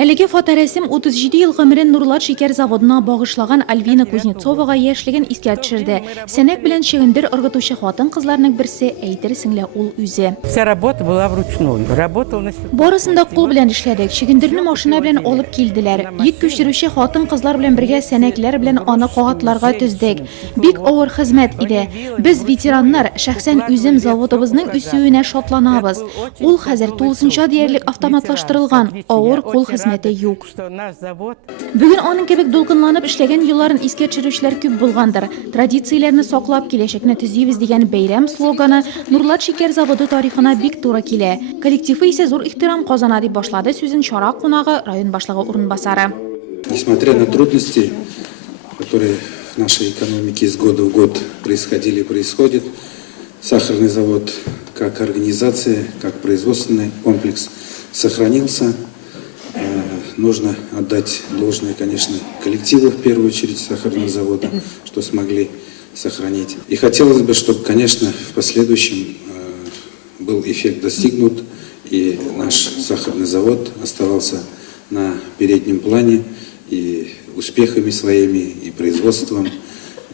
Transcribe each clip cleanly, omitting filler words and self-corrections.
Әлеге фоторәсем 37 ел гомерен Нурлат шикәр заводына багышлаган Альвина Кузнецовага яшьлеген искә төшерде. Сәнәк белән чөгендер ыргытучы хатын-кызларның берсе әйтерсең лә ул үзе. Вся работа была вручную. Работал на Барысында кул белән эшләдек. Чөгендерне машина белән алып килделәр. Йөк күчерүче хатын-кызлар белән бергә сәнәкләр белән аны кагатларга төздек. Бик авыр хезмәт иде. Без ветераннар шәхсән үзем заводыбызның үсүенә шатланабыз. Ул хәзер тулысынча диярлек автоматлаштырылган. Авыр кул хезмәте юк. Бүген аның кебек дулкынланып эшләгән елларын искә төшерүчеләр күп булгандыр. Традицияләрне саклап киләчәкне төзибез дигән бәйрәм слоганы Нурлат шикәр заводы тарихына бик туры килә. Коллективы исә зур ихтирам казана дип башлады сүзен чара кунагы район башлыгы урынбасары. Несмотря на трудности, которые в нашей экономике из года в год происходили и происходят, сахарный завод как организация, как производственный комплекс сохранился. Нужно отдать должное, конечно, коллективу, в первую очередь, сахарного завода, что смогли сохранить. И хотелось бы, чтобы, конечно, в последующем был эффект достигнут, и наш сахарный завод оставался на переднем плане и успехами своими, и производством,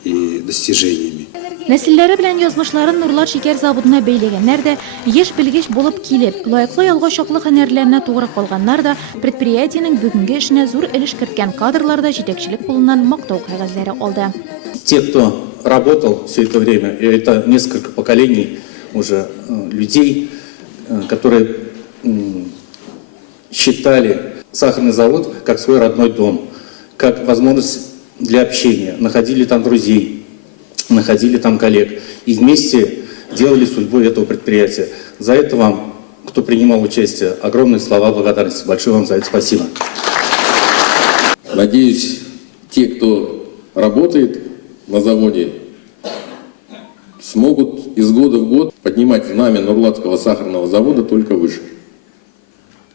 и достижениями. Нәселләре белән язмышларын Нурлат шикәр заводына бәйләгәннәр дә, еш белгеч булып килеп, лаеклы ялга чаклы һөнәрләренә тугры калганнар да, предприятиенең бүгенге эшенә зур өлеш керткән кадрларда җитәкчелек кулыннан мактау кәгазьләре алды. Те, кто работал все это время, и это несколько поколений уже людей, которые считали сахарный завод как свой родной дом, как возможность для общения, находили там друзей, находили там коллег и вместе делали судьбу этого предприятия. За это вам, кто принимал участие, огромные слова благодарности. Большое вам за это спасибо. Надеюсь, те, кто работает на заводе, смогут из года в год поднимать знамя Нурлатского сахарного завода только выше.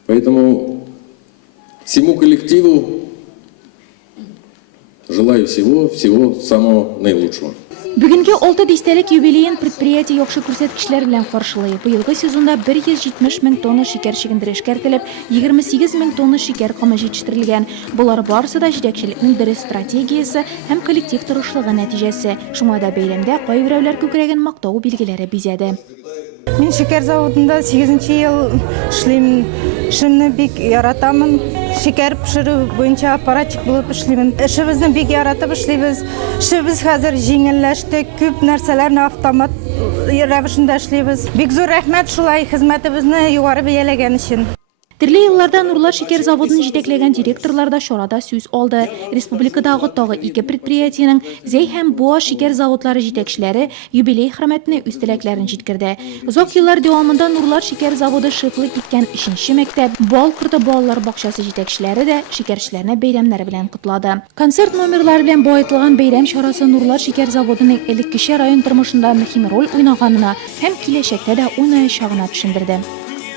Поэтому всему коллективу желаю всего самого наилучшего. Бүгенге 6 дистәлек юбилейын предприятие яхшы күрсәткечләр белән каршылый. Быелгы сезонда 170 мең тонна шикәр чигендере эшкәртелеп, 28 мең тонна шикәр камы җитештерелгән. Булар барысы да җитәкчелекнең дөрес стратегиясе һәм коллектив тырышлыгы нәтиҗәсе. Шуңа да бәйрәмдә кайберәүләр күкрәген мактау билгеләре бизәде. Мин шикәр заводында 8-нче ел эшлим. Эшемне бик яратамын. Шикәр пешерү буенча аппаратчик булып эшлим. Эшебезне бик яратып эшлибез. Эшебез хәзер җиңелләште. Күп нәрсәләрне автомат рәвешендә эшлибез. Бик зур рәхмәт шулай хезмәтебезне югары бәяләгән өчен. Төрле елларда Нурлат шикәр заводын җитәкләгән директорлар да чарада сүз алды. Республикадагы тагы 2 предприятиенең Зәй һәм Буа шикәр заводлары җитәкчеләре юбилей хөрмәтенә үз теләкләрен җиткерде. Озак еллар дәвамында Нурлат шикәр заводы шефлык иткән 3нче мәктәп, Бал корты балалар бакчасы җитәкчеләре дә шикәрчеләрне бәйрәмнәре белән котлады. Концерт номерлары белән баетылган бәйрәм чарасы Нурлат шикәр заводының элеккечә район тормышында мөһим роль уйнаганына һәм киләчәктә дә уйнаячагына төшендерде.